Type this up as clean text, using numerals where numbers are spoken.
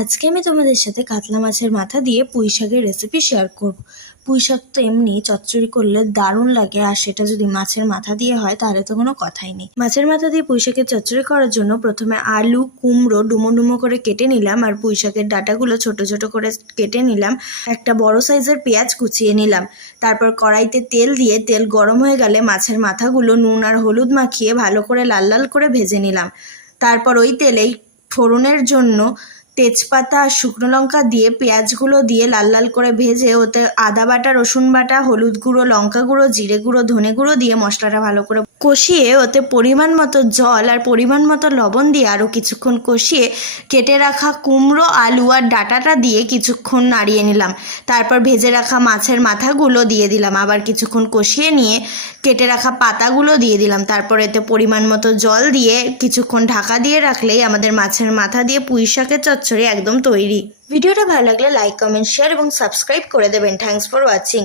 আজকে আমি তোমাদের সাথে কাতলা মাছের মাথা দিয়ে পুঁই শাকের রেসিপি শেয়ার করব। পুঁই শাক তো এমনি চচ্চড়ি করলে দারুণ লাগে, আর সেটা যদি মাছের মাথা দিয়ে হয় তাহলে তো কোনো কথাই নেই। মাছের মাথা দিয়ে পুঁই শাকের চচ্চড়ি করার জন্য প্রথমে আলু কুমড়ো ডুমো ডুমো করে কেটে নিলাম, আর পুঁই শাকের ডাঁটাগুলো ছোট ছোট করে কেটে নিলাম। একটা বড় সাইজের পেঁয়াজ কুচিয়ে নিলাম। তারপর কড়াইতে তেল দিয়ে তেল গরম হয়ে গেলে মাছের মাথাগুলো নুন আর হলুদ মাখিয়ে ভালো করে লাল লাল করে ভেজে নিলাম। তারপর ওই তেলেই ফোড়নের জন্য তেজপাতা আর শুকনো লঙ্কা দিয়ে পেঁয়াজগুলো দিয়ে লাল লাল করে ভেজে ওতে আদা বাটা রসুন বাটা হলুদ গুঁড়ো লঙ্কা গুঁড়ো জিরে গুঁড়ো ধনে গুঁড়ো দিয়ে মশলাটা ভালো করে কষিয়ে ওতে পরিমাণ মতো জল আর পরিমাণ মতো লবণ দিয়ে আরও কিছুক্ষণ কষিয়ে কেটে রাখা কুমড়ো আলু আর ডাঁটাটা দিয়ে কিছুক্ষণ নাড়িয়ে নিলাম। তারপর ভেজে রাখা মাছের মাথাগুলো দিয়ে দিলাম, আবার কিছুক্ষণ কষিয়ে নিয়ে কেটে রাখা পাতাগুলো দিয়ে দিলাম। তারপর এতে পরিমাণ মতো জল দিয়ে কিছুক্ষণ ঢাকা দিয়ে রাখলেই আমাদের মাছের মাথা দিয়ে পুঁই শাকের চচ্চড়ি একদম তৈরি। ভিডিওটা ভালো লাগলে লাইক কমেন্ট শেয়ার এবং সাবস্ক্রাইব করে দেবেন। Thanks for watching.